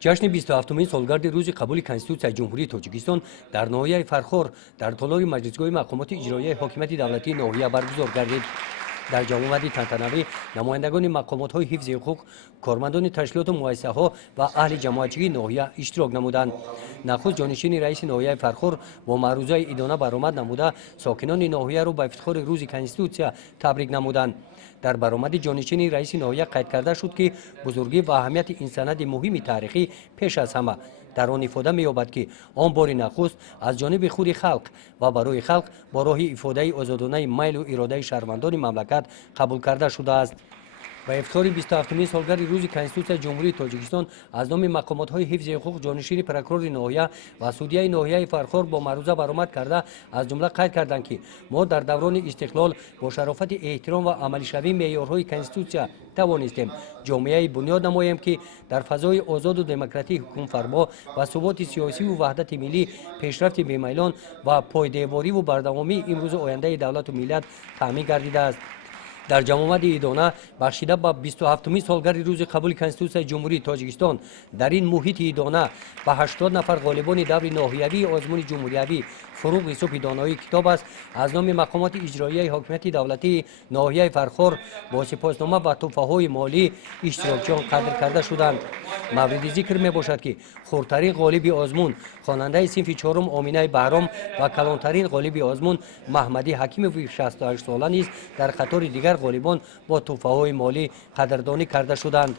جشن 27مین سالگرد روز قبول کنستیتوسیای جمهوری تاجیکستان در ناحیه فرخار در تالار مجلسگاه مقامات اجرایی حاکمیت دولتی ناحیه برگزار گردید. در جمع آمد تنتنوی نمایندگان مقامات های حفظ حقوق، کارمندان تشکیلات و مؤسسه ها و اهل جماعتچی ناحیه اشتراک نمودند. نخست جانشین رئیس ناحیه فرخار با معروضه ادانه برآمد نموده ساکنان ناحیه را به افتخار روز کنستیتوسیا تبریک نمودند. در برآمد جانشین رئیس ناحیه قید کرده شد که بزرگی و اهمیت این سند مهم تاریخی پیش از همه در آن ifade می‌یابد که آن بار نخست از جانب خود خلق و برای خلق با راه ifade آزادانه میل و اراده شهروندان مملکت قبول کرده شده است. با افتخار 27مین سالگرد روز کنستیتوسیای جمهوری تاجیکستان از نام مقامات حفظ حقوق جانشین پروکرور ناحیه و سودیه ناحیه فرخار با معروضه برآمد کرده از جمله قید کردند که ما در دوران استقلال با شرافت احترام و عملی شوی معیارهای کنستیتوسیا توانستیم جامعه بنیاد نماییم که در فضای آزاد و دموکراتیک حکم فرما و ثبات سیاسی و وحدت ملی پیشرفت بی‌میلان و پایداری و بردوامی امروز آینده دولت و ملت تامین گردیده است. در جمع آمد ادانه بخشیده به 27مین سالگرد روز قبول کنستیتوسیای جمهوری تاجیکستان در این محیط ادانه به 80 نفر غالبان دور ناحیوی آزمون جمهوریوی فروغ صبح دانایی کتاب است از نام مقامات اجرایی حاکمیت دولتی ناحیه فرخار با سپاسنامه و تحفه‌های مالی اشتراکیان قدر کرده شدند. مورد ذکر می باشد که خردترین غالب آزمون خواننده صنف چهارم آمینه بهرام و کلانترین غالب آزمون محمدی حکیموی 68 ساله نیز در قطار دیگر غالبان با تحفه‌های مالی قدردانی کرده شدند.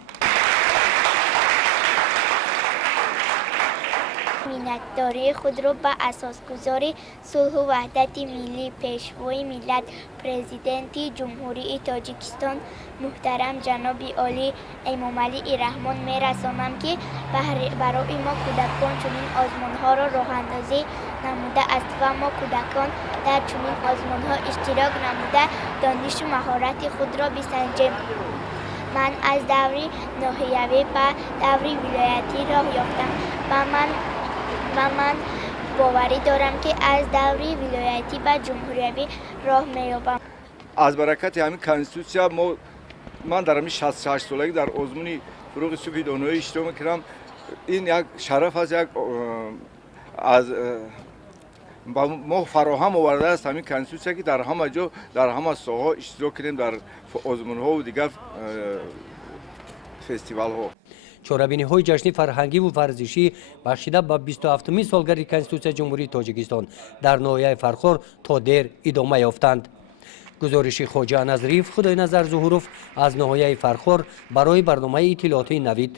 مینتداری خود را به اساسگذاری صلح و وحدت ملی پیشوای ملت پرزیدنت جمهوری تاجیکستان محترم جناب عالی امامعلی رحمان میرسانم که برای ما کودکان چنین آزمون‌ها را راه اندازی نموده است و ما کودکان در چنین آزمون‌ها اشتراک نموده دانش و مهارت خود را بسنجیم. من از دوری ناحیوی به دوری ولایتی راه یافتم و من باوری دارم که از دوری ولایتی به جمهوریوی راه می‌یابم. از برکت همین کنستیتوسیا من در همین 68 سالگی در آزمون فروغ صبح دانایی اشتراک می‌کردم. این یک شرف است، یک از ما فراهم آورده است همین کنستیتوسیا که در همه جا در همه ساحه اشتراک کنیم در آزمون‌ها و دیگر فستیوال‌ها. چهاربینی‌های جشن فرهنگی و ورزشی بخشیده به 27مین سالگرد کنستیتوسیای جمهوری تاجیکستان در ناحیه فرخار تا دیر ادامه یافتند. گزارش خواجه نظریف خدای نظر ظهوروف از ناحیه فرخار برای برنامه اطلاعاتی نوید.